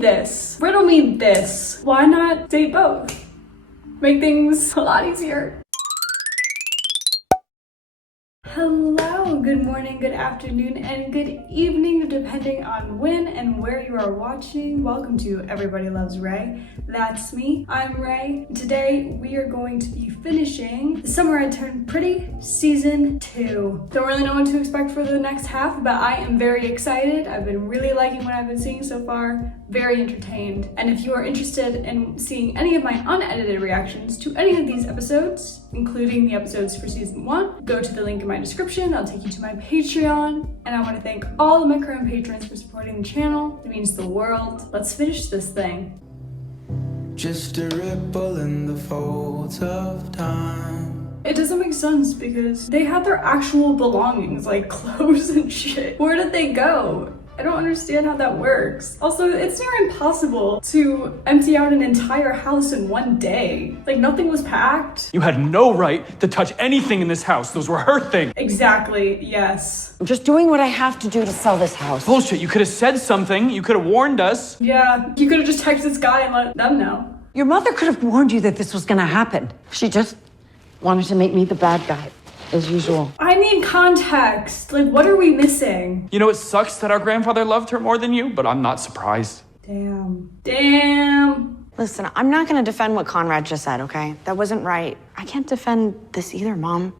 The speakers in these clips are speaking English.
this. Riddle me this. Why not date both? Make things a lot easier. Hello, good morning, good afternoon, and good evening, depending on when and where you are watching. Welcome to Everybody Loves Ray. That's me, I'm Ray. Today, we are going to be finishing The Summer I Turned Pretty, Season 2. Don't really know what to expect for the next half, but I am very excited. I've been really liking what I've been seeing so far. Very entertained. And if you are interested in seeing any of my unedited reactions to any of these episodes, including the episodes for Season 1, go to the link in my description. I'll take you to my Patreon. And I want to thank all of my current patrons for supporting the channel. It means the world. Let's finish this thing. Just a ripple in the folds of time. It doesn't make sense because they had their actual belongings, like clothes and shit. Where did they go? I don't understand how that works. Also, it's near impossible to empty out an entire house in one day. Like, nothing was packed. You had no right to touch anything in this house. Those were her things. Exactly, yes. I'm just doing what I have to do to sell this house. Bullshit. You could have said something. You could have warned us. Yeah, you could have just texted this guy and let them know. Your mother could have warned you that this was gonna happen. She just wanted to make me the bad guy, as usual. I need context. Like, what are we missing? You know, it sucks that our grandfather loved her more than you, but I'm not surprised. Damn. Listen, I'm not gonna defend what Conrad just said, okay? That wasn't right. I can't defend this either, Mom.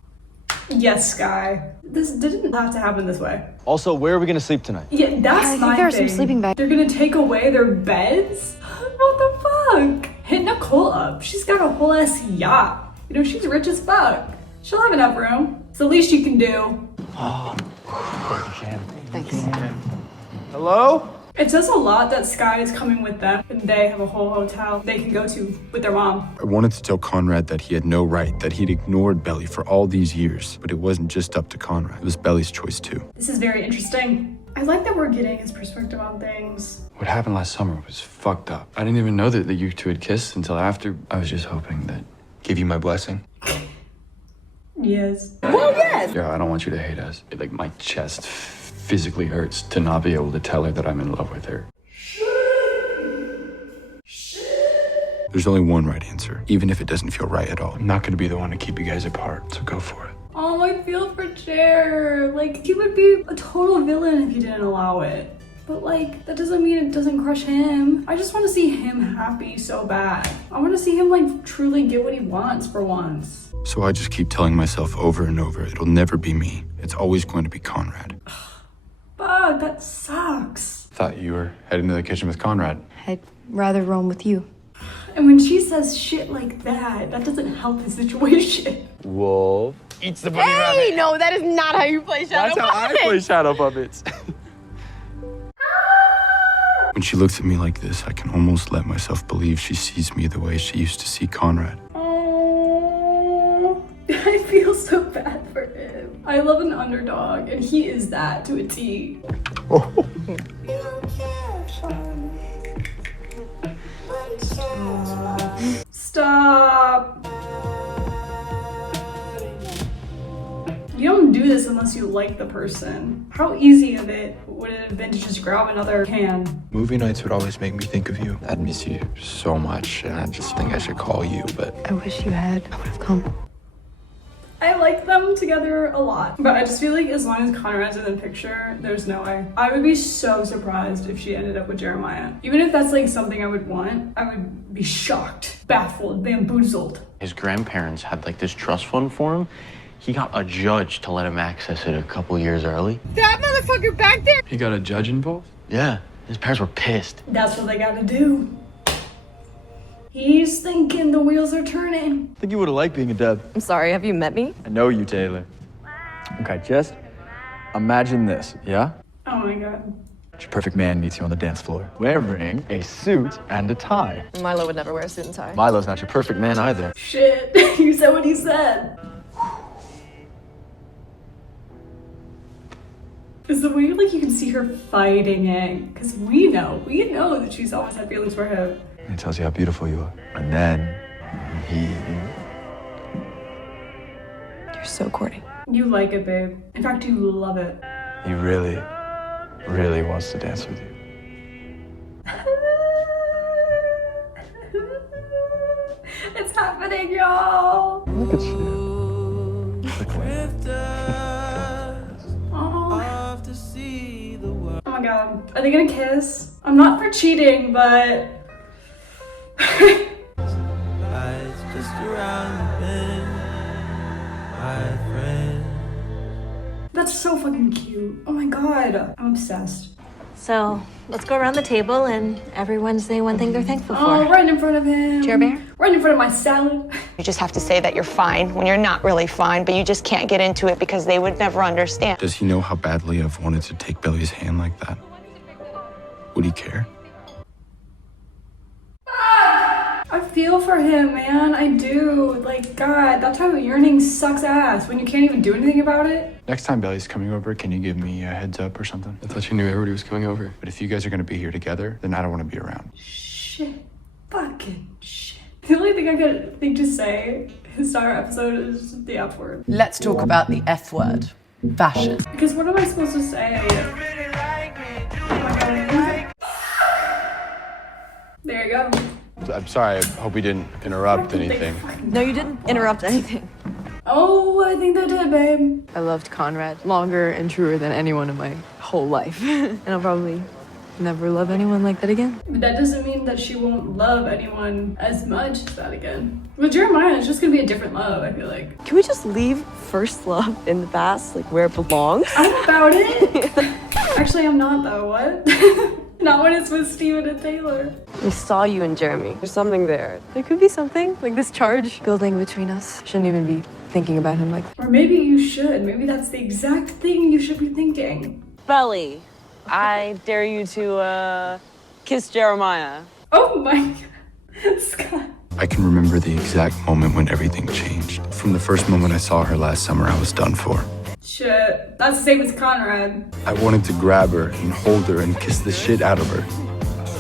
Yes, Sky. This didn't have to happen this way. Also, where are we gonna sleep tonight? Yeah, that's I my think there are some thing. sleeping bags. They're gonna take away their beds? What the fuck? Hit Nicole up. She's got a whole ass yacht. You know, she's rich as fuck. She'll have enough room. It's the least you can do. Thanks. Hello? It says a lot that Sky is coming with them and they have a whole hotel they can go to with their mom. I wanted to tell Conrad that he had no right, that he'd ignored Belly for all these years. But it wasn't just up to Conrad. It was Belly's choice too. This is very interesting. I like that we're getting his perspective on things. What happened last summer was fucked up. I didn't even know that you two had kissed until after. I was just hoping that. Give you my blessing. Yes. Yeah, I don't want you to hate us. Like, my chest physically hurts to not be able to tell her that I'm in love with her. There's only one right answer, even if it doesn't feel right at all. I'm not gonna be the one to keep you guys apart, so go for it. Oh, I feel for Jer. Like, he would be a total villain if he didn't allow it. But like, that doesn't mean it doesn't crush him. I just want to see him happy so bad. I want to see him like truly get what he wants for once. So I just keep telling myself over and over, it'll never be me. It's always going to be Conrad. Fuck, that sucks. Thought you were heading to the kitchen with Conrad. I'd rather roam with you. And when she says shit like that, that doesn't help the situation. Wolf eats the bunny rabbit. Hey, no, that is not how you play Shadow That's how I play Shadow Puppets. When she looks at me like this, I can almost let myself believe she sees me the way she used to see Conrad. Oh, I feel so bad for him. I love an underdog, and he is that to a T. Stop. You don't do this unless you like the person. How easy of it would it have been to just grab another can? Movie nights would always make me think of you. I'd miss you so much, and I just think I should call you, but I wish you had. I would have come. I like them together a lot, but I just feel like as long as Conrad's in the picture, there's no way. I would be so surprised if she ended up with Jeremiah. Even if that's like something I would want, I would be shocked, baffled, bamboozled. His grandparents had like this trust fund for him. He got a judge to let him access it a couple years early. That motherfucker back there! you got a judge involved? Yeah, his parents were pissed. That's what they gotta do. He's thinking the wheels are turning. I think you would have liked being a dad. I'm sorry, have you met me? I know you, Taylor. Okay, just imagine this, yeah? Oh my god. Your perfect man meets you on the dance floor, wearing a suit and a tie. Milo would never wear a suit and tie. Milo's not your perfect man either. Shit, you said what he said. Is the way like you can see her fighting it, because we know that she's always had feelings for him. It tells you how beautiful you are. And then he... You're so corny. You like it, babe. In fact, you love it. He really, really wants to dance with you. crying, y'all. Look at you. Oh my god. Are they gonna kiss? I'm not for cheating, but that's so fucking cute. Oh my god. I'm obsessed. So let's go around the table and everyone say one thing they're thankful Oh, for. right in front of him. Chair Bear? Right in front of my salad. You just have to say that you're fine when you're not really fine, but you just can't get into it because they would never understand. Does he know how badly I've wanted to take Belly's hand like that? Would he care? I feel for him, man. I do. Like, God, that type of yearning sucks ass when you can't even do anything about it. Next time Belly's coming over, can you give me a heads up or something? I thought you knew everybody was coming over. But if you guys are gonna be here together, then I don't want to be around. Shit. Fucking shit. The only thing I could think to say this entire episode is the F word. Let's talk about the F word. Fashion. Because what am I supposed to say? There you go. I'm sorry, I hope we didn't interrupt anything. No, you didn't interrupt anything. Oh, I think they did, babe. I loved Conrad longer and truer than anyone in my whole life. And I'll probably never love anyone like that again. But that doesn't mean that she won't love anyone as much as that again. With Jeremiah, it's just gonna be a different love, I feel like. Can we just leave first love in the past, like where it belongs? I'm about it. Actually, I'm not though, what? Not when it's with Steven and Taylor. We saw you and Jeremy. There's something there. There could be something, like this charge building between us. Shouldn't even be thinking about him like that. Or maybe you should. Maybe that's the exact thing you should be thinking. Belly, I dare you to kiss Jeremiah. Oh my God. Scott. I can remember the exact moment when everything changed. From the first moment I saw her last summer, I was done for. Shit. That's the same as Conrad. I wanted to grab her and hold her and kiss the shit out of her.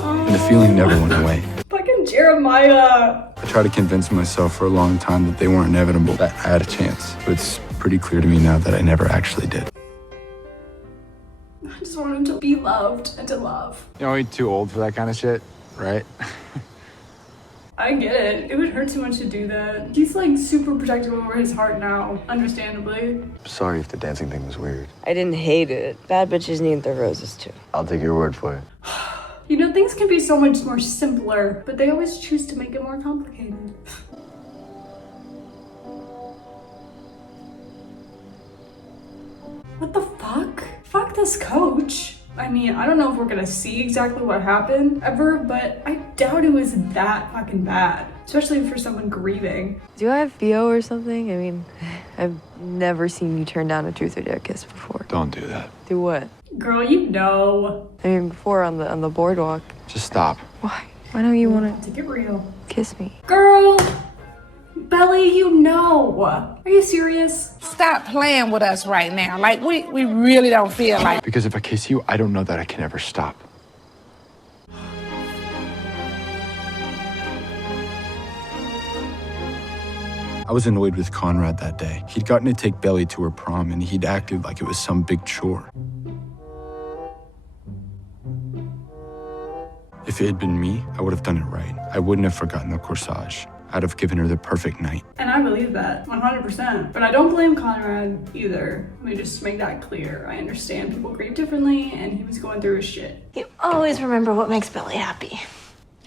And the feeling never went away. Fucking Jeremiah. I tried to convince myself for a long time that they weren't inevitable, that I had a chance. But it's pretty clear to me now that I never actually did. I just want him to be loved and to love. You know, you're too old for that kind of shit, right? I get it. It would hurt too much to do that. He's like super protective over his heart now, understandably. Sorry if the dancing thing was weird. I didn't hate it. Bad bitches need their roses too. I'll take your word for it. You know, things can be so much more simpler, but they always choose to make it more complicated. What the fuck? Fuck this coach. I mean, I don't know if we're gonna see exactly what happened ever, but I doubt it was that fucking bad. Especially for someone grieving. Do I have BO or something? I mean, I've never seen you turn down a truth or dare kiss before. Don't do that. Do what? Girl, you know. I mean, before on the boardwalk. Just stop. Why? Why don't you want To get real. to kiss me? Girl! Belly, you know. Are you serious? Stop playing with us right now. Like, we really don't feel like. Because if I kiss you, I don't know that I can ever stop. I was annoyed with Conrad that day. He'd gotten to take Belly to her prom, and he'd acted like it was some big chore. If it had been me, I would have done it right. I wouldn't have forgotten the corsage. I'd have given her the perfect night. And I believe that, 100%. But I don't blame Conrad either. Let me just make that clear. I understand people grieve differently, and he was going through his shit. You always remember what makes Belly happy.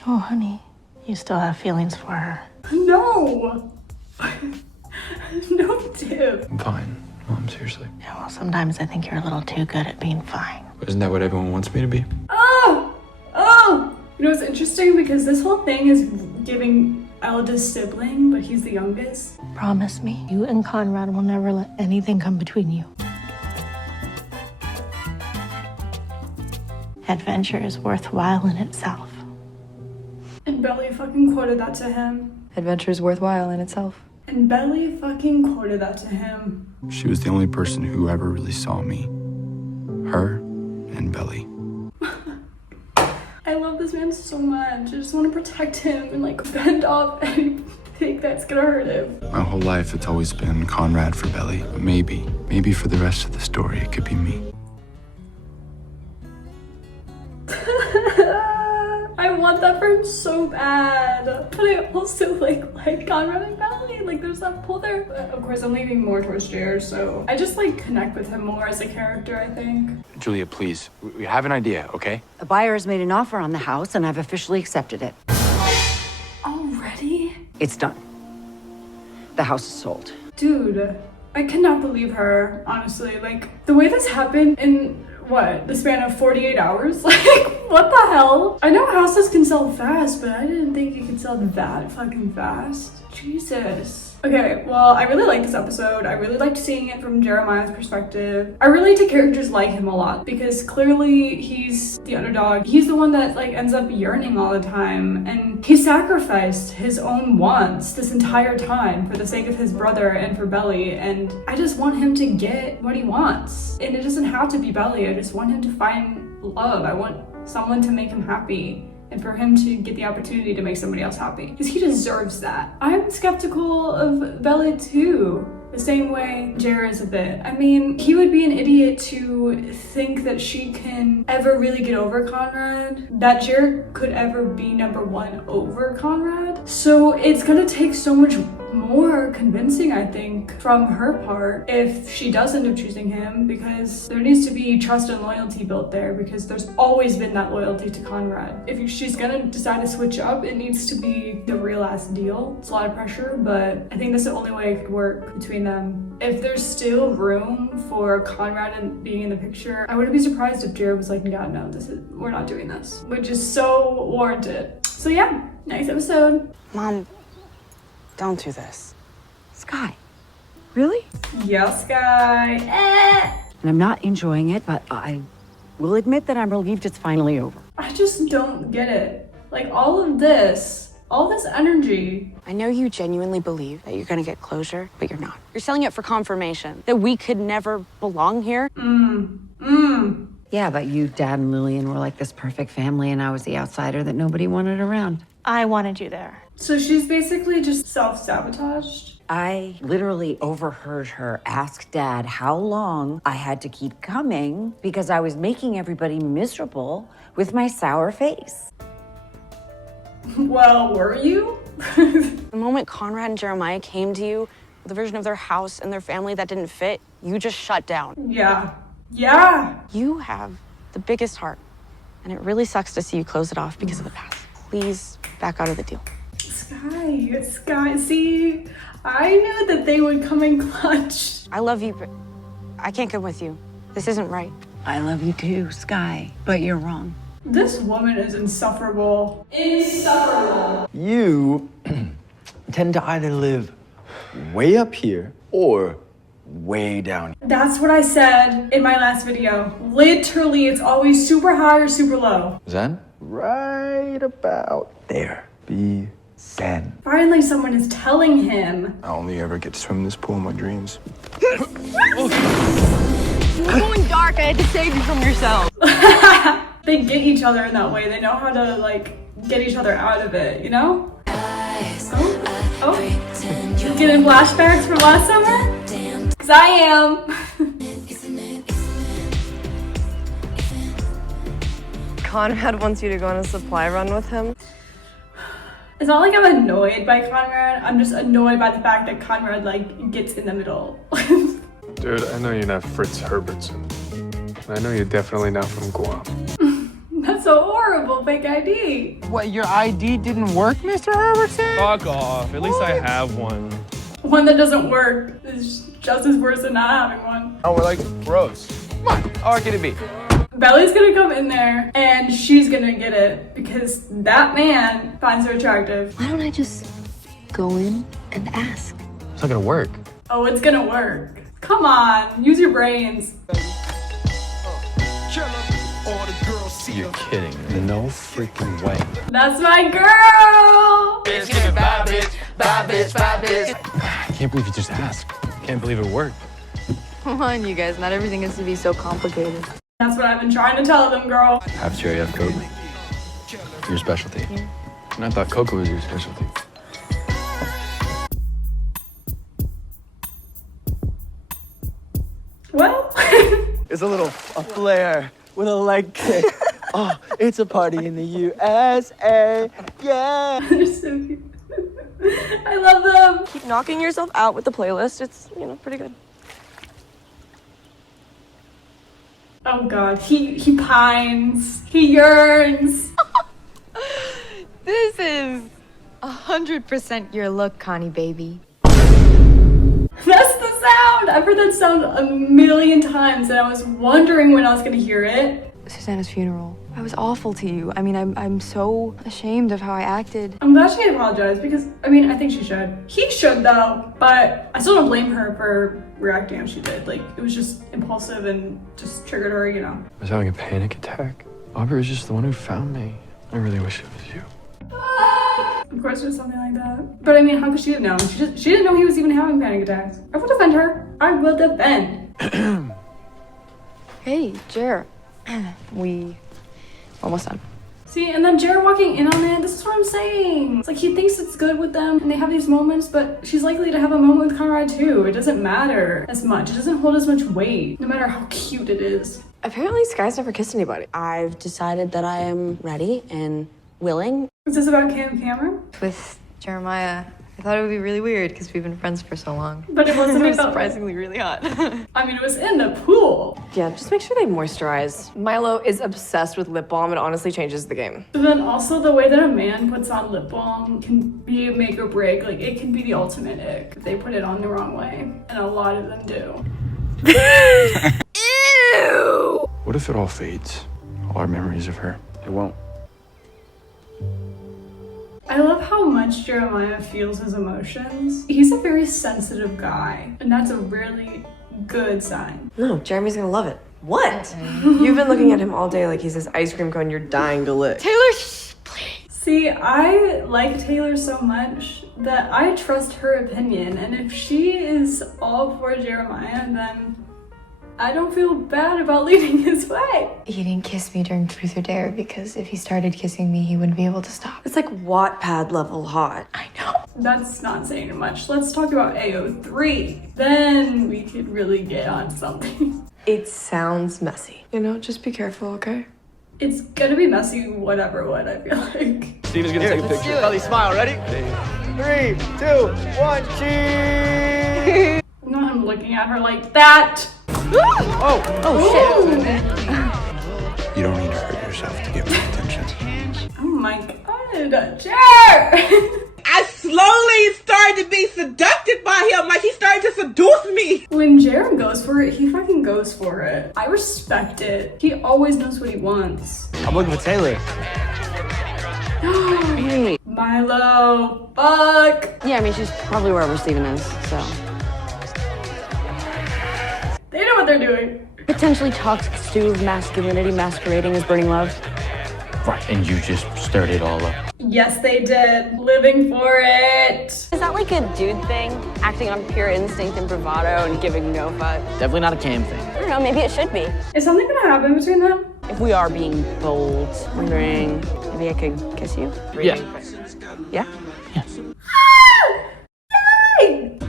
Oh, honey, you still have feelings for her. No! No tip. I'm fine. Mom, seriously. Yeah, well, sometimes I think you're a little too good at being fine. Isn't that what everyone wants me to be? Oh! Oh! You know, it's interesting because this whole thing is giving eldest sibling, but he's the youngest. Promise me, you and Conrad will never let anything come between you. Adventure is worthwhile in itself. And Belly fucking quoted that to him. Adventure is worthwhile in itself. And Belly fucking quoted that to him. She was the only person who ever really saw me. Her and Belly. I love this man so much. I just want to protect him and like fend off anything that's gonna hurt him. My whole life, it's always been Conrad for Belly. But maybe for the rest of the story, it could be me. I want that for him so bad. But I also like Conrad and Belly. Like there's that pull there. But of course I'm leaning more towards Jared, so I just like connect with him more as a character, I think. Julia, please. We have an idea, okay? A buyer has made an offer on the house, and I've officially accepted it. Already? It's done. The house is sold. Dude, I cannot believe her, honestly. Like, the way this happened in, what, the span of 48 hours? Like, what the hell? I know houses can sell fast, but I didn't think it could sell that fucking fast. Jesus. Okay, well, I really liked this episode. I really liked seeing it from Jeremiah's perspective. I relate to characters like him a lot because clearly he's the underdog. He's the one that like ends up yearning all the time, and he sacrificed his own wants this entire time for the sake of his brother and for Belly, and I just want him to get what he wants. And it doesn't have to be Belly. I just want him to find love. I want someone to make him happy, and for him to get the opportunity to make somebody else happy, because he deserves that. I'm skeptical of Belly too, the same way Jared is a bit. I mean, he would be an idiot to think that she can ever really get over Conrad, that Jared could ever be #1 over Conrad. So it's gonna take so much more convincing, I think, from her part if she does end up choosing him, because there needs to be trust and loyalty built there, because there's always been that loyalty to Conrad. If she's gonna decide to switch up, it needs to be the real ass deal. It's a lot of pressure, but I think that's the only way it could work between them. If there's still room for Conrad and being in the picture, I wouldn't be surprised if Jared was like, yeah, no, we're not doing this, which is so warranted. So yeah, nice episode. Mom, don't do this. Sky, really? Yeah, Sky. And I'm not enjoying it, but I will admit that I'm relieved it's finally over. I just don't get it. Like all of this, all this energy. I know you genuinely believe that you're gonna get closure, but you're not. You're selling it for confirmation that we could never belong here. Yeah, but you, Dad, and Lillian were like this perfect family, and I was the outsider that nobody wanted around. I wanted you there. So she's basically just self-sabotaged? I literally overheard her ask Dad how long I had to keep coming because I was making everybody miserable with my sour face. Well, were you? The moment Conrad and Jeremiah came to you with a version of their house and their family that didn't fit, you just shut down. Yeah. Yeah. You have the biggest heart, and it really sucks to see you close it off because of the past. Please back out of the deal. Sky, see, I knew that they would come in clutch. I love you, but I can't come with you. This isn't right. I love you too, Sky, but you're wrong. This woman is insufferable. Insufferable. You tend to either live way up here or way down. That's what I said in my last video. Literally, it's always super high or super low. Zen? Right about there. Be Zen. Finally, someone is telling him. I only ever get to swim in this pool in my dreams. You were going dark. I had to save you from yourself. They get each other in that way. They know how to, like, get each other out of it, you know? Oh. Getting flashbacks from last summer? Because I am. Conrad wants you to go on a supply run with him. It's not like I'm annoyed by Conrad. I'm just annoyed by the fact that Conrad, like, gets in the middle. Dude, I know you're not Fritz Herbertson. I know you're definitely not from Guam. That's a horrible fake ID. What, your ID didn't work, Mr. Herbertson? Fuck off. At least I have one. One that doesn't work is just as worse than not having one. Oh, we're like bros. Come on, how hard can it be? Belly's gonna come in there and she's gonna get it because that man finds her attractive. Why don't I just go in and ask? It's not gonna work. Oh, it's gonna work. Come on, use your brains. You're kidding. No freaking way. That's my girl! Bitch, give it bye, bitch. Bye, bitch. Bye, bitch. I can't believe you just asked. Can't believe it worked. Come on, you guys. Not everything has to be so complicated. That's what I've been trying to tell them, girl. Half cherry, half Coke. Your specialty. And I thought Cocoa was your specialty. Well, It's a flair with a leg kick. Oh, it's a party in the USA. Yeah. They're so cute. I love them. Keep knocking yourself out with the playlist. It's, you know, pretty good. Oh God, he pines. He yearns. This is 100% your look, Connie baby. That's the sound. I've heard that sound a million times, and I was wondering when I was gonna hear it. Susanna's funeral. I was awful to you. I mean, I'm so ashamed of how I acted. I'm glad she apologized because, I mean, I think she should. He should though, but I still don't blame her for reacting how she did. Like, it was just impulsive and just triggered her, you know. I was having a panic attack. Aubrey was just the one who found me. I really wish it was you. Of course it was something like that. But I mean, how could she have known? She didn't know he was even having panic attacks. I will defend her. I will defend. Hey, Jer. We almost done. See, and then Jared walking in on it, this is what I'm saying. It's like he thinks it's good with them and they have these moments, but she's likely to have a moment with Conrad too. It doesn't matter as much. It doesn't hold as much weight, no matter how cute it is. Apparently, Sky's never kissed anybody. I've decided that I am ready and willing. Is this about Cam Cameron? With Jeremiah, I thought it would be really weird because we've been friends for so long. But it wasn't It was about- surprisingly really hot. I mean, it was in the pool. Yeah, just make sure they moisturize. Milo is obsessed with lip balm. It honestly changes the game. But then also the way that a man puts on lip balm can be a make or break. Like, it can be the ultimate ick if they put it on the wrong way. And a lot of them do. Ew! What if it all fades? All our memories of her. It won't. I love how much Jeremiah feels his emotions. He's a very sensitive guy, and that's a really good sign. No, Jeremy's gonna love it. What? You've been looking at him all day like he's this ice cream cone you're dying to lick. Taylor, shh, please. See, I like Taylor so much that I trust her opinion, and if she is all for Jeremiah, then I don't feel bad about leading his way. He didn't kiss me during Truth or Dare because if he started kissing me, he wouldn't be able to stop. It's like Wattpad level hot. I know. That's not saying much. Let's talk about AO3. Then we could really get on something. It sounds messy. You know, just be careful, okay? It's gonna be messy, whatever what, I feel like. Steven's gonna take a picture. Belly smile, ready? 3, 2, 1, cheese! No, I'm looking at her like that. Oh shit. You don't need to hurt yourself to get my attention. Oh my god, Jer! I slowly started to be seduced by him, like he started to seduce me. When Jared goes for it, he fucking goes for it. I respect it. He always knows what he wants. I'm looking for Taylor. Milo, fuck. Yeah, I mean, she's probably wherever Steven is, so. They know what they're doing. Potentially toxic stew of masculinity masquerading as burning love. Right, and you just stirred it all up. Yes, they did. Living for it. Is that like a dude thing? Acting on pure instinct and bravado and giving no fuck? Definitely not a Cam thing. I don't know, maybe it should be. Is something gonna happen between them? If we are being bold, wondering, maybe I could kiss you? Yeah. Yeah? Yay!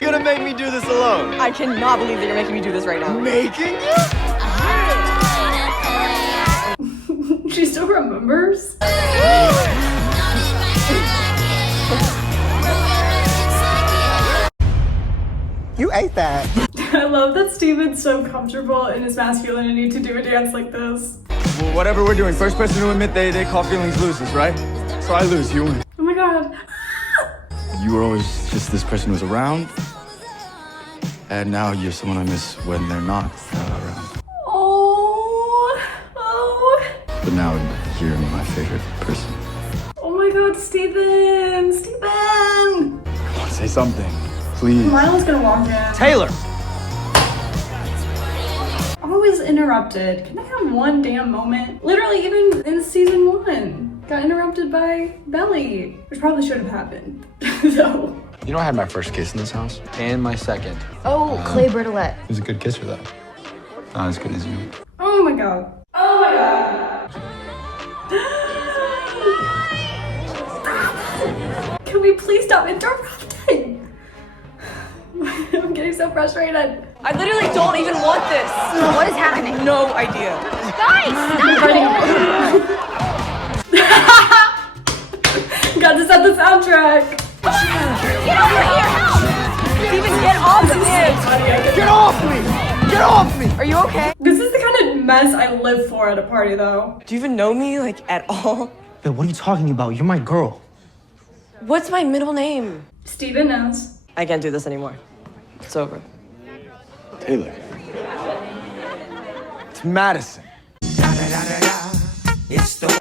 You're gonna make me do this alone. I cannot believe that you're making me do this right now. Making you? She still remembers? You ate that. I love that Steven's so comfortable in his masculinity to do a dance like this. Well, whatever we're doing, first person to admit they call feelings loses, right? So I lose, you win. Oh my god. You were always just this person who's around, and now you're someone I miss when they're not around. Oh. But now you're my favorite person. Oh my god, Steven! Steven! Come on, say something, please. Milo's gonna walk in. Taylor! Always interrupted. Can I have one damn moment? Literally, even in season 1, got interrupted by Belly, which probably should have happened. So. You know, I had my first kiss in this house, and my second. Oh, Clay Bertolette. He was a good kisser, though. Not as good as you. Oh my god. Oh my god. Can we please stop interrupting? I'm getting so frustrated. I literally don't even want this. What is happening? No idea. Guys, Got to set the soundtrack. get over here! Help! Steven, get off me! Get off me! Get off me! Are you okay? This is the kind of mess I live for at a party, though. Do you even know me, like, at all? Bill, what are you talking about? You're my girl. What's my middle name? Steven knows. I can't do this anymore. It's over. Taylor. It's Madison.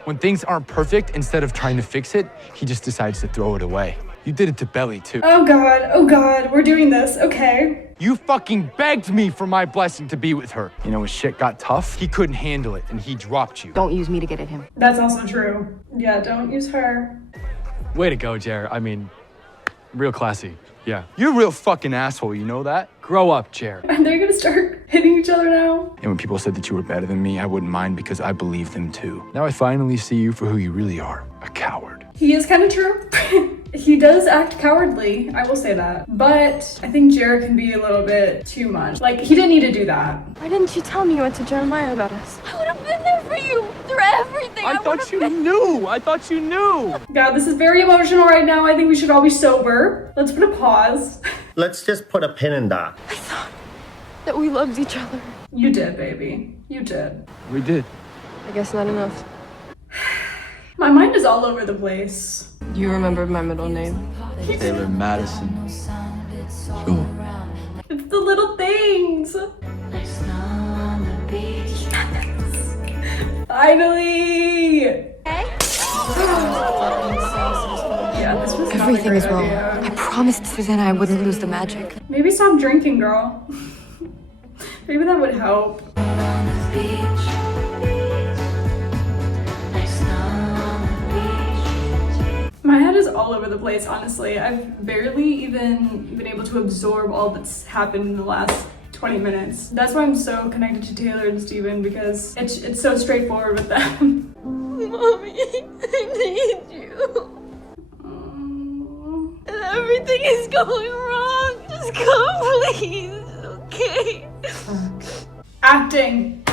When things aren't perfect, instead of trying to fix it, he just decides to throw it away. You did it to Belly, too. Oh God, we're doing this, okay. You fucking begged me for my blessing to be with her. You know, when shit got tough, he couldn't handle it, and he dropped you. Don't use me to get at him. That's also true. Yeah, don't use her. Way to go, Jer. I mean, real classy. Yeah. You're a real fucking asshole, you know that? Grow up, Jer. And they're gonna start hitting each other now. And when people said that you were better than me, I wouldn't mind because I believed them too. Now I finally see you for who you really are, a coward. He is kind of true. He does act cowardly, I will say that. But I think Jared can be a little bit too much. Like, he didn't need to do that. Why didn't you tell me you went to Jeremiah about us? I would have been there for you through everything. I thought you knew. I thought you knew. God, this is very emotional right now. I think we should all be sober. Let's put a pause. Let's just put a pin in that. I thought that we loved each other. You did, baby. You did. We did. I guess not enough. My mind is all over the place. You remembered my middle name. Taylor Madison. Sure. It's the little things. Finally! Yeah, this was not Everything a is great wrong. idea. I promised Susanna I wouldn't lose the magic. Maybe stop drinking, girl. Maybe that would help. My head is all over the place, honestly. I've barely even been able to absorb all that's happened in the last 20 minutes. That's why I'm so connected to Taylor and Steven, because it's so straightforward with them. Mommy, I need you. And everything is going wrong. Just come, please. Okay. Acting.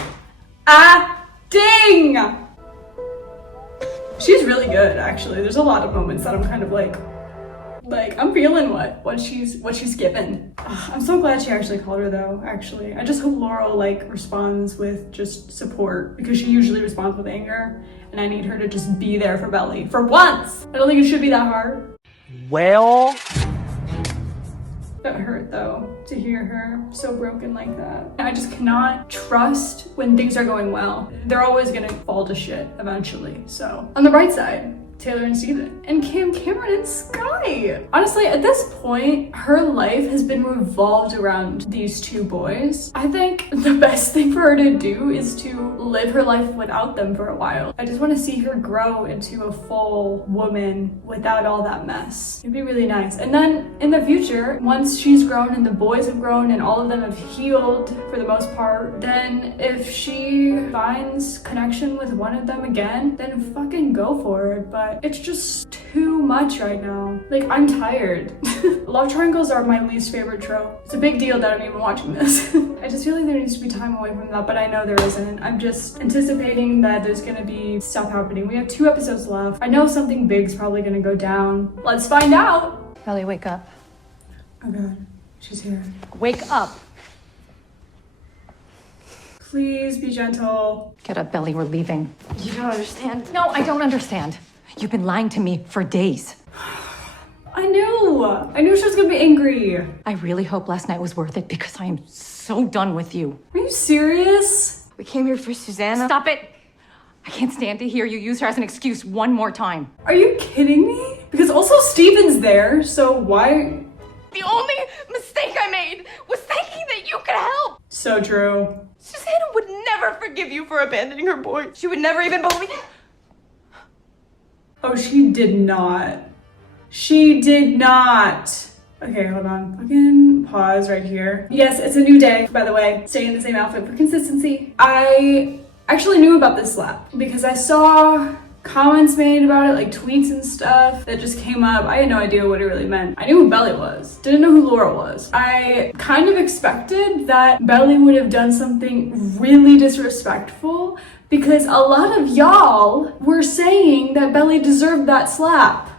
She's really good, actually. There's a lot of moments that I'm kind of like I'm feeling what she's given. Ugh, I'm so glad she actually called her though, actually. I just hope Laurel responds with just support, because she usually responds with anger, and I need her to just be there for Belly for once. I don't think it should be that hard. Well, That hurt though, to hear her so broken like that. I just cannot trust when things are going well. They're always gonna fall to shit eventually. So on the bright side, Taylor and Steven, and Cameron and Sky. Honestly, at this point, her life has been revolved around these two boys. I think the best thing for her to do is to live her life without them for a while. I just want to see her grow into a full woman without all that mess. It'd be really nice. And then in the future, once she's grown and the boys have grown and all of them have healed for the most part, then if she finds connection with one of them again, then fucking go for it. But it's just too much right now. I'm tired. Love triangles are my least favorite trope. It's a big deal that I'm even watching this. I just feel like there needs to be time away from that, but I know there isn't. I'm just anticipating that there's gonna be stuff happening. We have 2 episodes left. I know something big's probably gonna go down. Let's find out. Belly, wake up. Oh God, she's here. Wake up. Please be gentle. Get up, Belly, we're leaving. You don't understand. No, I don't understand. You've been lying to me for days. I knew she was gonna be angry. I really hope last night was worth it because I am so done with you. Are you serious? We came here for Susanna. Stop it! I can't stand to hear you use her as an excuse one more time. Are you kidding me? Because also Steven's there, so why? The only mistake I made was thinking that you could help. So true. Susanna would never forgive you for abandoning her boy. She would never even believe. Oh, she did not. She did not. Okay, hold on. Fucking pause right here. Yes, it's a new day, by the way. Staying in the same outfit for consistency. I actually knew about this slap because I saw comments made about it, like tweets and stuff that just came up. I had no idea what it really meant. I knew who Belly was, didn't know who Laura was. I kind of expected that Belly would have done something really disrespectful because a lot of y'all were saying that Belly deserved that slap.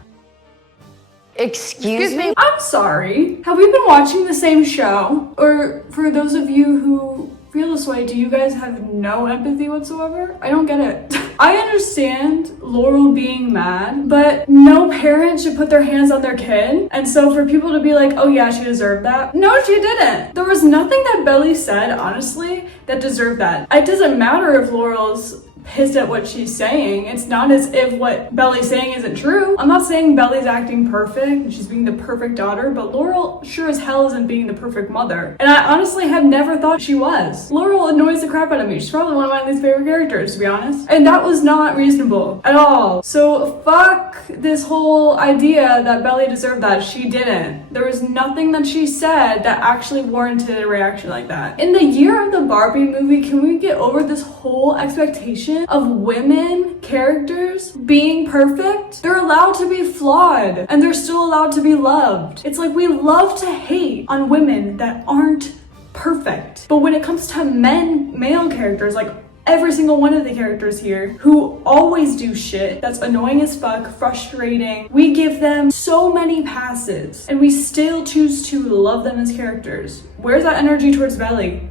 Excuse me? I'm sorry. Have we been watching the same show? Or for those of you who feel this way, do you guys have no empathy whatsoever? I don't get it. I understand Laurel being mad, but no parent should put their hands on their kid. And so for people to be like, oh yeah, she deserved that. No, she didn't. There was nothing that Belly said, honestly, that deserved that. It doesn't matter if Laurel's pissed at what she's saying. It's not as if what Belly's saying isn't true. I'm not saying Belly's acting perfect and she's being the perfect daughter, but Laurel sure as hell isn't being the perfect mother. And I honestly have never thought she was. Laurel annoys the crap out of me. She's probably one of my least favorite characters, to be honest. And that was not reasonable at all. So fuck this whole idea that Belly deserved that. She didn't. There was nothing that she said that actually warranted a reaction like that. In the year of the Barbie movie, can we get over this whole expectation of women characters being perfect? They're allowed to be flawed and they're still allowed to be loved. It's like we love to hate on women that aren't perfect. But when it comes to male characters, like every single one of the characters here who always do shit that's annoying as fuck, frustrating, we give them so many passes and we still choose to love them as characters. Where's that energy towards Belly?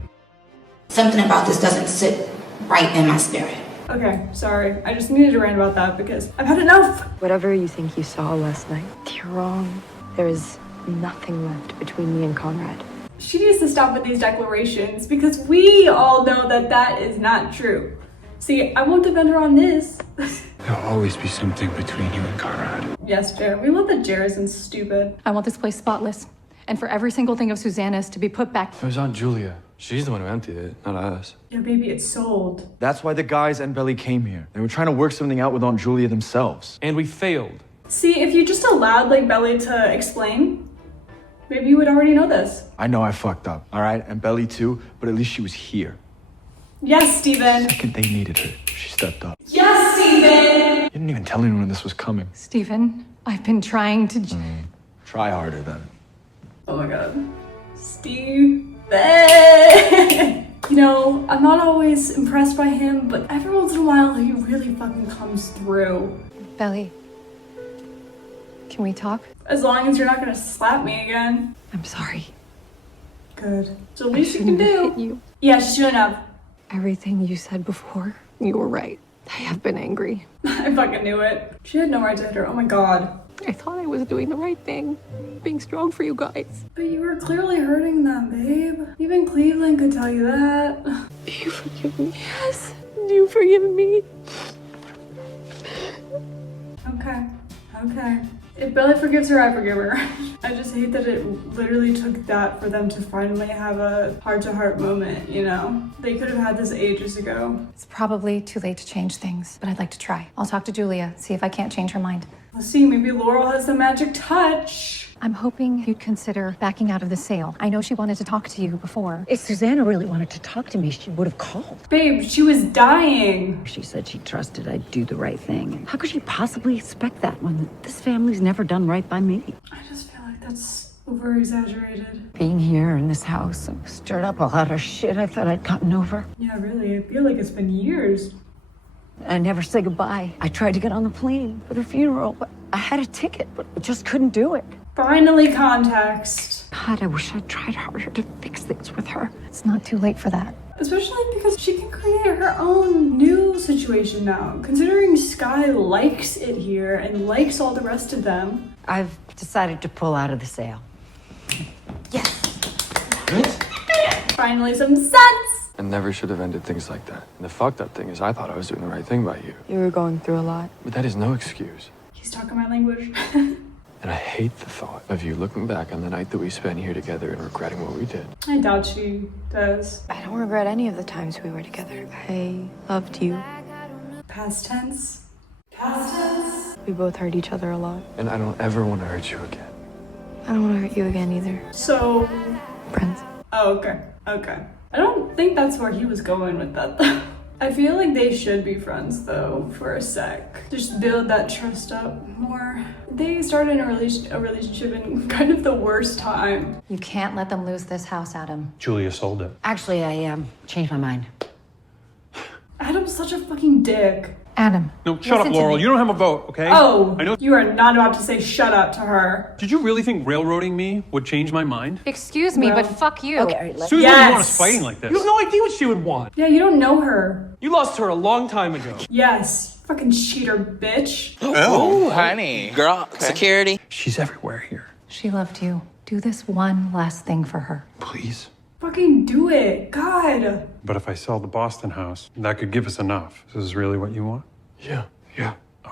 Something about this doesn't sit right in my spirit. Okay, sorry. I just needed to rant about that because I've had enough. Whatever you think you saw last night, you're wrong. There is nothing left between me and Conrad. She needs to stop with these declarations because we all know that that is not true. See, I won't defend her on this. There'll always be something between you and Conrad. Yes, Jer. We love that Jer isn't stupid. I want this place spotless. And for every single thing of Susanna's to be put back. It was Aunt Julia. She's the one who emptied it, not us. Yeah, baby, it's sold. That's why the guys and Belly came here. They were trying to work something out with Aunt Julia themselves. And we failed. See, if you just allowed like Belly to explain, maybe you would already know this. I know I fucked up, all right? And Belly too, but at least she was here. Yes, Steven. The second they needed her, she stepped up. Yes, Steven! You didn't even tell anyone this was coming. Steven, I've been trying to... Try harder then. Oh my god. Steven! You know, I'm not always impressed by him, but every once in a while he really fucking comes through. Belly, can we talk? As long as you're not gonna slap me again. I'm sorry. Good. It's the least you can Hit do. you. Yeah, she shouldn't have. Everything you said before, you were right. I have been angry. I fucking knew it. She had no right to hit her. Oh my god. I thought I was doing the right thing, being strong for you guys. But you were clearly hurting them, babe. Even Cleveland could tell you that. Do you forgive me? Yes. Do you forgive me? Okay. Okay. If Belly forgives her, I forgive her. I just hate that it literally took that for them to finally have a heart-to-heart moment, you know? They could have had this ages ago. It's probably too late to change things, but I'd like to try. I'll talk to Julia, see if I can't change her mind. Let's see, maybe Laurel has the magic touch. I'm hoping you'd consider backing out of the sale. I know she wanted to talk to you before. If Susanna really wanted to talk to me, she would have called. Babe, she was dying. She said she trusted I'd do the right thing. How could she possibly expect that when this family's never done right by me? I just feel like that's over-exaggerated. Being here in this house stirred up a lot of shit I thought I'd gotten over. Yeah, really, I feel like it's been years. I never say goodbye. I tried to get on the plane for the funeral, but I had a ticket, but I just couldn't do it. Finally, context. God, I wish I'd tried harder to fix things with her. It's not too late for that. Especially because she can create her own new situation now. Considering Sky likes it here and likes all the rest of them. I've decided to pull out of the sale. Yes. Finally, some sense. I never should have ended things like that. And the fucked up thing is I thought I was doing the right thing by you. You were going through a lot. But that is no excuse. He's talking my language. And I hate the thought of you looking back on the night that we spent here together and regretting what we did. I doubt she does. I don't regret any of the times we were together. I loved you. Past tense. Past tense. We both hurt each other a lot. And I don't ever want to hurt you again. I don't want to hurt you again either. So... Friends. Oh, okay. Okay. I don't think that's where he was going with that, though. I feel like they should be friends though for a sec. Just build that trust up more. They started a relationship in kind of the worst time. You can't let them lose this house, Adam. Julia sold it. Actually, I changed my mind. Adam's such a fucking dick. Adam. No, shut up, Laurel. You don't have a vote, okay? Oh, I know. you are not about to say shut up to her. Did you really think railroading me would change my mind? Excuse me, but fuck you. Okay, all right, let's... Susan wouldn't want us fighting like this. You have no idea what she would want. Yeah, you don't know her. You lost her a long time ago. Yes, fucking cheater bitch. Oh, honey. Girl, security. She's everywhere here. She loved you. Do this one last thing for her. Please. Fucking do it. God. But if I sell the Boston house, that could give us enough. This is really what you want? Yeah.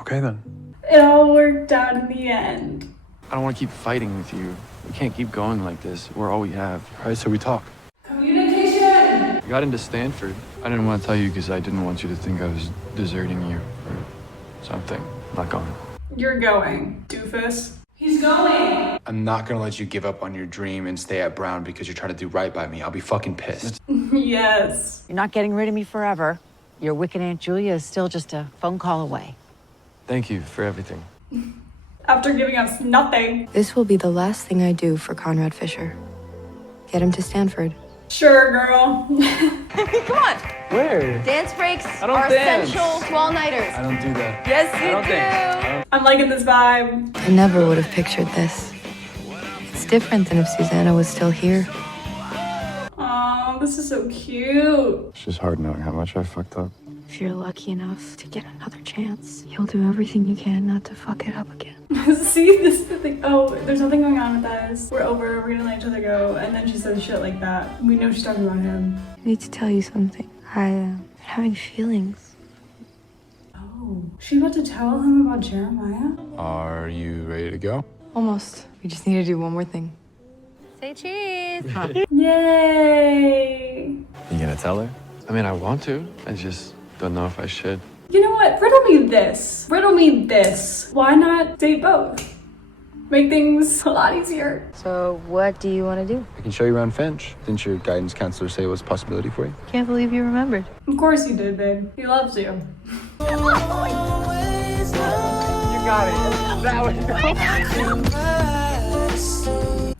Okay, then. It all worked out in the end. I don't want to keep fighting with you. We can't keep going like this. We're all we have. All right, so we talk. Communication! I got into Stanford. I didn't want to tell you because I didn't want you to think I was deserting you or something. I'm not going. You're going, doofus. He's going. I'm not gonna let you give up on your dream and stay at Brown because you're trying to do right by me. I'll be fucking pissed. Yes. You're not getting rid of me forever. Your wicked Aunt Julia is still just a phone call away. Thank you for everything. After giving us nothing. This will be the last thing I do for Conrad Fisher. Get him to Stanford. Sure, girl. Come on. Where? Dance breaks I don't are dance. essential to all-nighters. I don't do that. Yes, I don't dance. I'm liking this vibe. I never would have pictured this. It's different than if Susanna was still here. Oh, this is so cute. It's just hard knowing how much I fucked up. If you're lucky enough to get another chance, you'll do everything you can not to fuck it up again. See, this is the thing. Oh, there's nothing going on with us. We're over. We're gonna let each other go. And then she says shit like that. We know she's talking about him. I need to tell you something. I'm having feelings. Oh, she about to tell him about Jeremiah? Are you ready to go? Almost. We just need to do one more thing. Say cheese! Yay! You gonna tell her? I mean, I want to. I just don't know if I should. You know what? Riddle me this. Riddle me this. Why not date both? Make things a lot easier. So what do you want to do? I can show you around Finch. Didn't your guidance counselor say it was a possibility for you? Can't believe you remembered. Of course you did, babe. He loves you. You got it. That was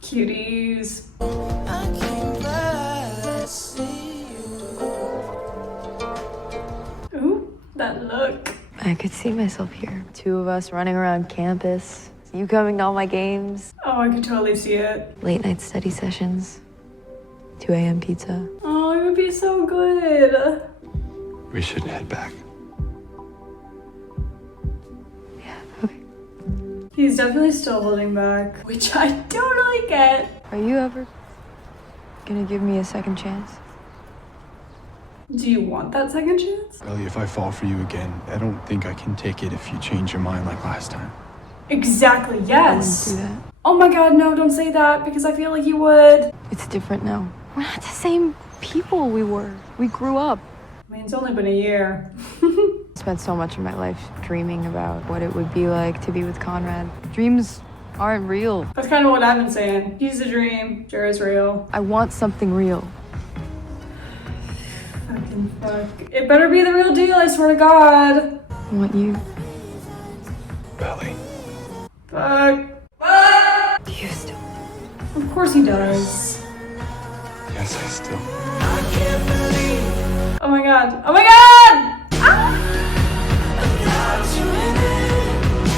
Cuties. Ooh, that look. I could see myself here. Two of us running around campus. You coming to all my games. Oh, I could totally see it. Late night study sessions. 2 a.m. pizza. Oh, it would be so good. We should head back. He's definitely still holding back, which I totally get. Are you ever gonna give me a second chance? Do you want that second chance? Ellie, if I fall for you again, I don't think I can take it if you change your mind like last time. Exactly, yes. I wouldn't do that. Oh my god, no, don't say that because I feel like you would. It's different now. We're not the same people we were. We grew up. I mean, it's only been a year. Spent so much of my life dreaming about what it would be like to be with Conrad. Dreams aren't real. That's kind of what I've been saying. He's a dream, Jared's real. I want something real. Fucking fuck. It better be the real deal, I swear to God. I want you. Belly. Fuck. Fuck! Do you still? Of course he does. Yes, I still. Oh my god. Oh my god! Ah!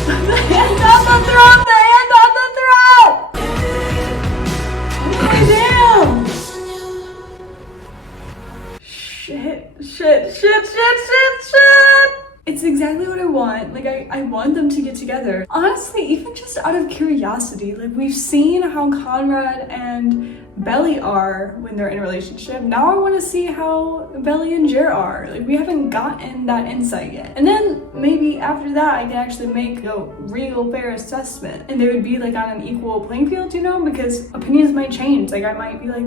The hand on the throat! The hand on the throat! Oh, damn! Shit. It's exactly what I want. Like, I want them to get together. Honestly, even just out of curiosity, like, we've seen how Conrad and Belly are when they're in a relationship. Now I want to see how Belly and Jer are. Like, we haven't gotten that insight yet. And then maybe after that, I can actually make a real fair assessment. And they would be like on an equal playing field, you know? Because opinions might change. Like, I might be like,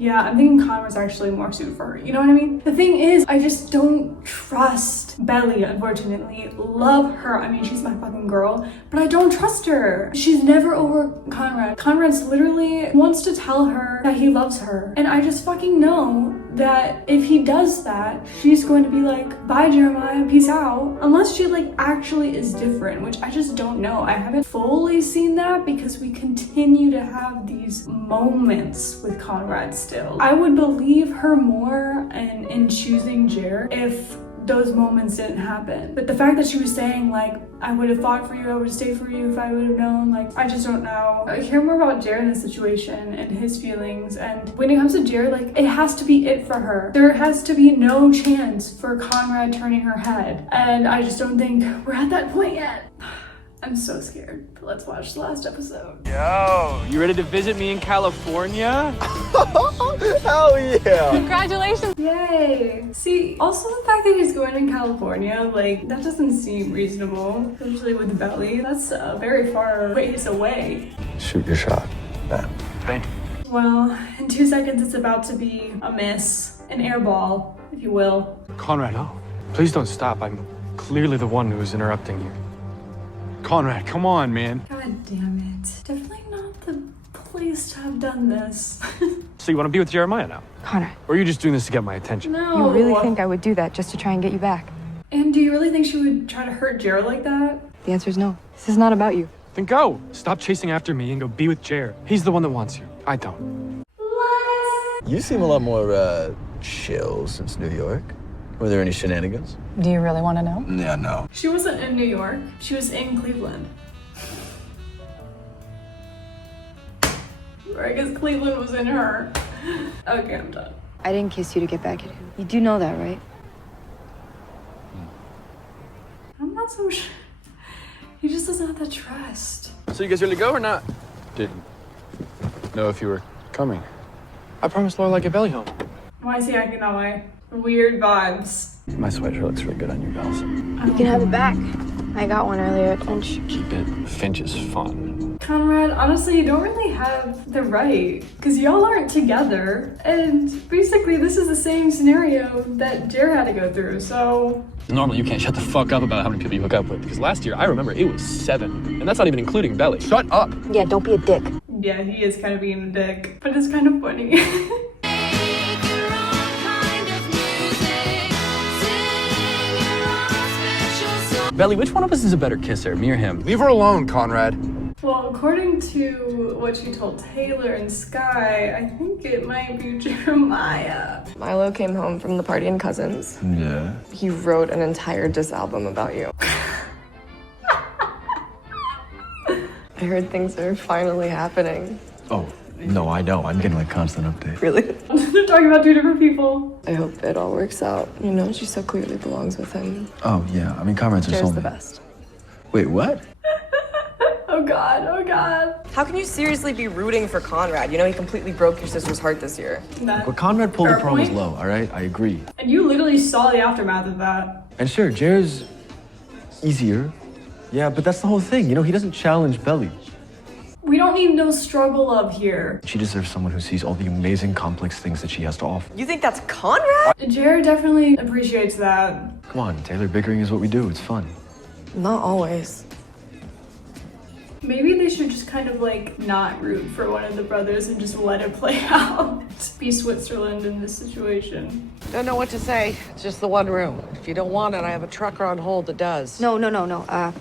yeah, I'm thinking Conrad's actually more suited for her. You know what I mean? The thing is, I just don't trust Belly, unfortunately. Love her. I mean, she's my fucking girl. But I don't trust her. She's never over Conrad. Conrad's literally wants to tell her that he loves her. And I just fucking know that if he does that, she's going to be like, bye Jeremiah, peace out. Unless she like actually is different, which I just don't know. I haven't fully seen that because we continue to have these moments with Conrad still. I would believe her more in choosing Jer if those moments didn't happen. But the fact that she was saying like, I would have fought for you, I would have stayed for you if I would have known, like, I just don't know. I care more about Jer in this situation and his feelings. And when it comes to Jer, like, it has to be it for her. There has to be no chance for Conrad turning her head. And I just don't think we're at that point yet. I'm so scared. But let's watch the last episode. Yo, you ready to visit me in California? Hell yeah! Congratulations! Yay! See, also the fact that he's going in California, like, that doesn't seem reasonable. Especially with Belly. That's a very far ways away. Shoot your shot. Bam. Thank you. Well, in 2 seconds it's about to be a miss. An air ball, if you will. Conrad, no. Please don't stop. I'm clearly the one who's interrupting you. Conrad, come on, man. God damn it. Definitely not the place to have done this. So you want to be with Jeremiah now? Conrad. Or are you just doing this to get my attention? No. You really think I would do that just to try and get you back? And do you really think she would try to hurt Jared like that? The answer is no. This is not about you. Then go. Stop chasing after me and go be with Jer. He's the one that wants you. I don't. You seem a lot more, chill since New York. Were there any shenanigans? Do you really want to know? Yeah, no. She wasn't in New York. She was in Cleveland. Or I guess Cleveland was in her. Okay, I'm done. I didn't kiss you to get back at him. You do know that, right? I'm not so sure. He just doesn't have that trust. So you guys ready to go or not? Didn't know if you were coming. I promised Laura I'd get Belly home. Why is he acting that way? Weird vibes. My sweatshirt looks really good on you, Bells. You can have it back. I got one earlier at Finch. Keep it. Finch is fun. Conrad, honestly, you don't really have the right, because y'all aren't together, and basically this is the same scenario that Jer had to go through, so... Normally you can't shut the fuck up about how many people you hook up with, because last year, I remember, it was 7. And that's not even including Belly. Shut up! Yeah, don't be a dick. Yeah, he is kind of being a dick, but it's kind of funny. Belly, which one of us is a better kisser, me or him? Leave her alone, Conrad. Well, according to what she told Taylor and Sky, I think it might be Jeremiah. Milo came home from the party in Cousins. Yeah. He wrote an entire diss album about you. I heard things are finally happening. Oh, no, I know. I'm getting like constant updates. Really? They're talking about two different people. I hope it all works out. You know, she so clearly belongs with him. Oh, yeah. I mean, Conrad's her Jer's soulmate. the best. Wait, what? Oh God, oh God. How can you seriously be rooting for Conrad? You know he completely broke your sister's heart this year. But Conrad pulled the Fair promise point. low, all right? I agree. And you literally saw the aftermath of that. And sure, Jer's easier. Yeah, but that's the whole thing. You know, he doesn't challenge Belly. We don't need no struggle love here. She deserves someone who sees all the amazing, complex things that she has to offer. You think that's Conrad? Jared definitely appreciates that. Come on, Taylor, bickering is what we do. It's fun. Not always. Maybe they should just kind of like not root for one of the brothers and just let it play out. Be Switzerland in this situation. Don't know what to say. It's just the one room. If you don't want it, I have a trucker on hold that does. No.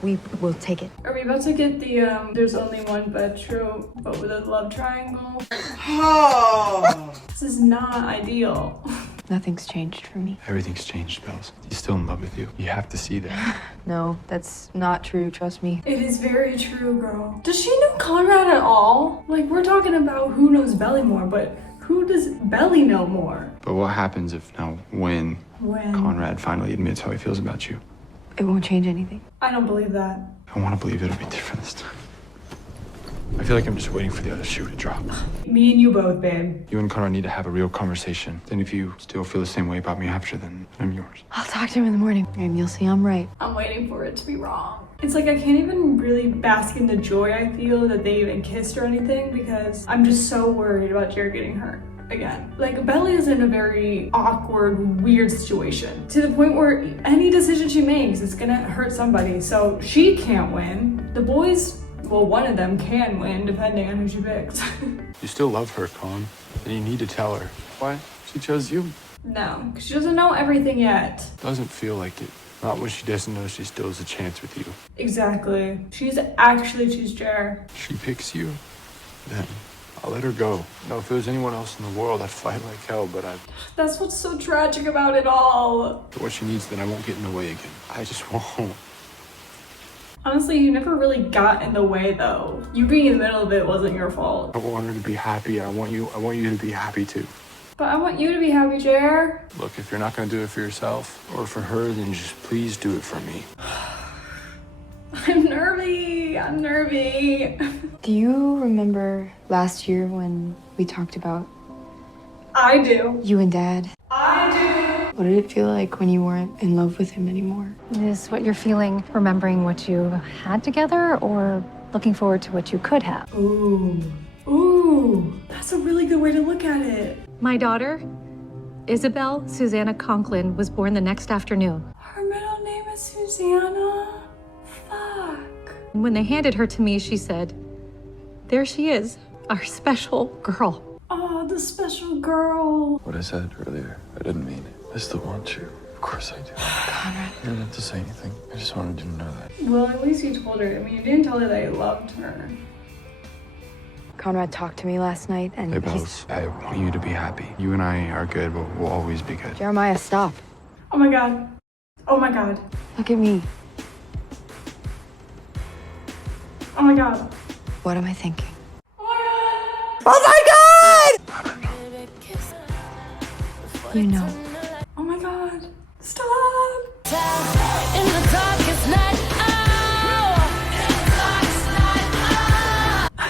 We will take it. Are we about to get the there's only one bedroom but with a love triangle? Oh. This is not ideal. Nothing's changed for me. Everything's changed, Bells. He's still in love with you. You have to see that. No, that's not true. Trust me. It is very true, girl. Does she know Conrad at all? Like, we're talking about who knows Belly more, but who does Belly know more? But what happens if now, when Conrad finally admits how he feels about you? It won't change anything. I don't believe that. I want to believe it'll be different this time. I feel like I'm just waiting for the other shoe to drop. Me and you both, babe. You and Conrad need to have a real conversation. Then if you still feel the same way about me after, then I'm yours. I'll talk to him in the morning, and you'll see I'm right. I'm waiting for it to be wrong. It's like I can't even really bask in the joy I feel that they even kissed or anything because I'm just so worried about Jared getting hurt again. Like, Belly is in a very awkward, weird situation to the point where any decision she makes is gonna hurt somebody. So she can't win. The boys, well, one of them can win depending on who she picks. You still love her, Con, and you need to tell her. Why? She chose you. No, 'cause she doesn't know everything yet. Doesn't feel like it. Not when she doesn't know she still has a chance with you. Exactly. She's actually choose Jer. She picks you, then I'll let her go. No, if there was anyone else in the world, I'd fight like hell, but That's what's so tragic about it all. what she needs, then I won't get in the way again. I just won't. Honestly, you never really got in the way though. You being in the middle of it wasn't your fault. I want her to be happy. I want you to be happy too. But I want you to be happy, Jer. Look, if you're not gonna do it for yourself or for her, then just please do it for me. I'm nervy. I'm nervy. Do you remember last year when we talked about I do. you and Dad? I do. What did it feel like when you weren't in love with him anymore? Is what you're feeling remembering what you had together or looking forward to what you could have? Ooh. Ooh. That's a really good way to look at it. My daughter, Isabel Susanna Conklin, was born the next afternoon. Her middle name is Susanna. Fuck. When they handed her to me, she said, "There she is, our special girl." Oh, the special girl. What I said earlier, I didn't mean it. I still want you. Of course I do. Conrad. You didn't have to say anything. I just wanted you to know that. Well, at least you told her. I mean, you didn't tell her that you loved her. Conrad talked to me last night and Hey, Bells, I want you to be happy. You and I are good, but we'll always be good. Jeremiah, stop. Oh my god. Oh my god. Look at me. Oh my god. What am I thinking? Oh my god! You know. Oh my god. Stop! In the darkest night,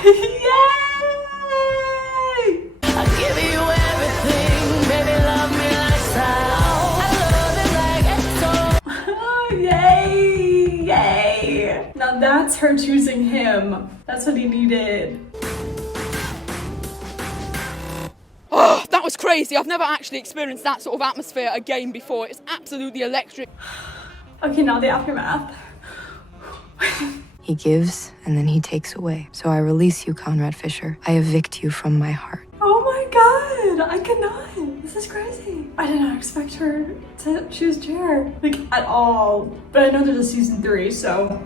Yay! I'll give you everything, baby, love me like so. I love it like Yay! Yay! Now that's her choosing him. That's what he needed. Oh, that was crazy. I've never actually experienced that sort of atmosphere again before. It's absolutely electric. Okay, now the aftermath. He gives and then he takes away. So I release you, Conrad Fisher. I evict you from my heart. Oh my god! I cannot! This is crazy. I did not expect her to choose Jer, like, at all. But I know there's a season 3, so.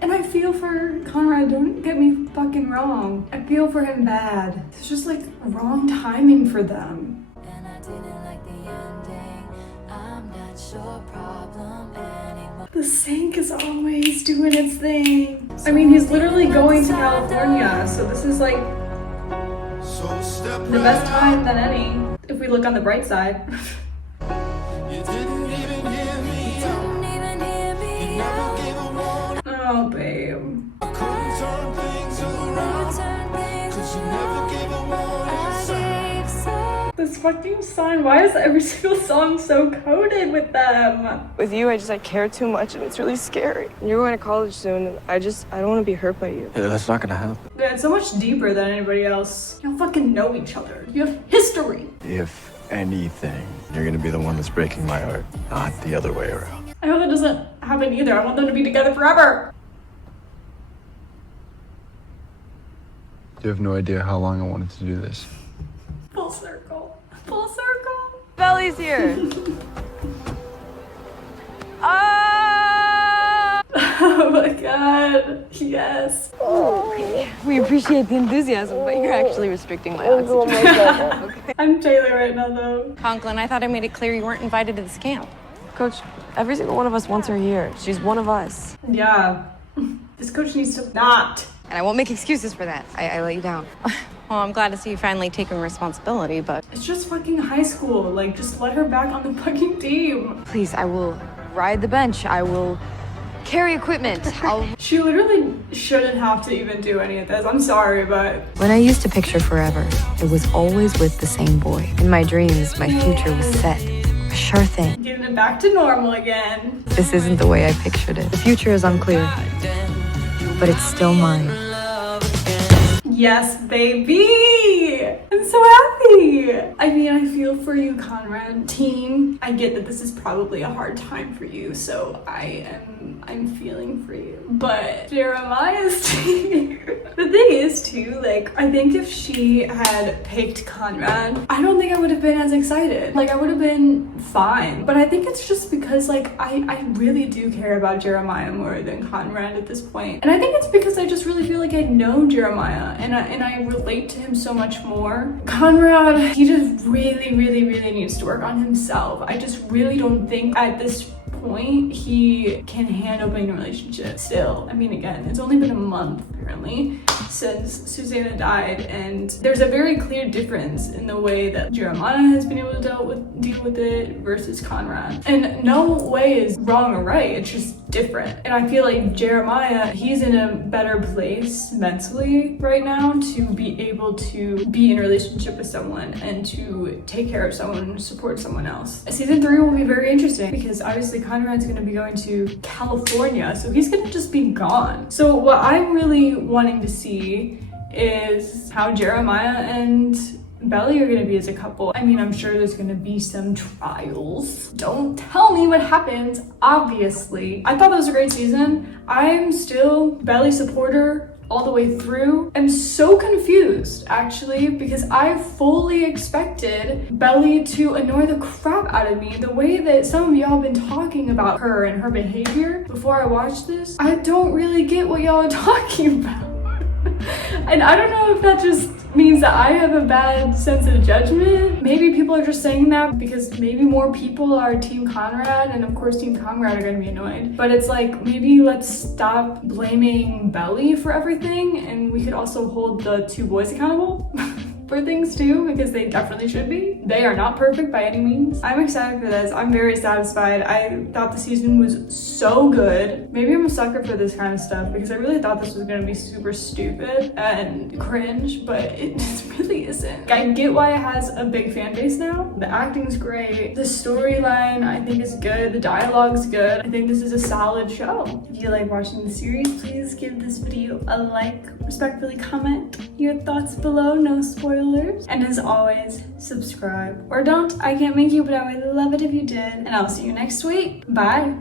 And I feel for Conrad, don't get me fucking wrong. I feel for him bad. It's just like wrong timing for them. and I didn't like the ending. I'm not your problem anymore. The sink is always doing its thing. I mean, he's literally going to California, so this is like the best time than any, if we look on the bright side. Oh, babe. This fucking song, why is every single song so coded with them? With you, I care too much and it's really scary. You're going to college soon and I don't want to be hurt by you. Yeah, that's not gonna happen. Yeah, it's so much deeper than anybody else. You don't fucking know each other. You have history. If anything, you're gonna be the one that's breaking my heart, not the other way around. I hope that doesn't happen either. I want them to be together forever. You have no idea how long I wanted to do this. Full circle. Full circle. Belly's here. Oh my god. Yes. Okay. We appreciate the enthusiasm, but you're actually restricting my oxygen. Okay. I'm Taylor right now though. Conklin, I thought I made it clear you weren't invited to this camp. Coach, every single one of us wants her here. She's one of us. Yeah. This coach needs to not. And I won't make excuses for that. I let you down. Well, I'm glad to see you finally taking responsibility, but... It's just fucking high school. Like, just let her back on the fucking team. Please, I will ride the bench. I will carry equipment. She literally shouldn't have to even do any of this. I'm sorry, but... When I used to picture forever, it was always with the same boy. In my dreams, my future was set. A sure thing. Getting it back to normal again. This isn't the way I pictured it. The future is unclear, but it's still mine. Yes, baby! I'm so happy! I mean, I feel for you, Conrad. Team, I get that this is probably a hard time for you, so I'm feeling for you. But Jeremiah's team. The thing is too, like, I think if she had picked Conrad, I don't think I would have been as excited. Like, I would have been fine. But I think it's just because, like, I really do care about Jeremiah more than Conrad at this point. And I think it's because I just really feel like I know Jeremiah and I relate to him so much more. Conrad, he just really needs to work on himself. I just really don't think at this point he can handle being in a relationship still. I mean, again, it's only been a month apparently since Susanna died, and there's a very clear difference in the way that Jeremiah has been able to deal with it versus Conrad. And no way is wrong or right, it's just different. And I feel like Jeremiah, he's in a better place mentally right now to be able to be in a relationship with someone and to take care of someone and support someone else. Season 3 will be very interesting because obviously Conrad's going to be going to California, so he's going to just be gone. So what I'm really wanting to see is how Jeremiah and Belly are gonna be as a couple. I mean, I'm sure there's gonna be some trials. Don't tell me what happens, obviously. I thought that was a great season. I'm still Belly supporter all the way through. I'm so confused, actually, because I fully expected Belly to annoy the crap out of me. The way that some of y'all have been talking about her and her behavior before I watched this, I don't really get what y'all are talking about. And I don't know if that just means that I have a bad sense of judgment. Maybe people are just saying that because maybe more people are Team Conrad, and of course Team Conrad are gonna be annoyed. But it's like, maybe let's stop blaming Belly for everything, and we could also hold the two boys accountable for things too, because they definitely should be. They are not perfect by any means. I'm excited for this. I'm very satisfied. I thought the season was so good. Maybe I'm a sucker for this kind of stuff because I really thought this was gonna be super stupid and cringe, but it just really isn't. I get why it has a big fan base now. The acting's great. The storyline I think is good. The dialogue's good. I think this is a solid show. If you like watching the series, please give this video a like, respectfully comment your thoughts below, no spoilers. And as always, subscribe. Or don't, I can't make you, but I would love it if you did. And I'll see you next week. Bye.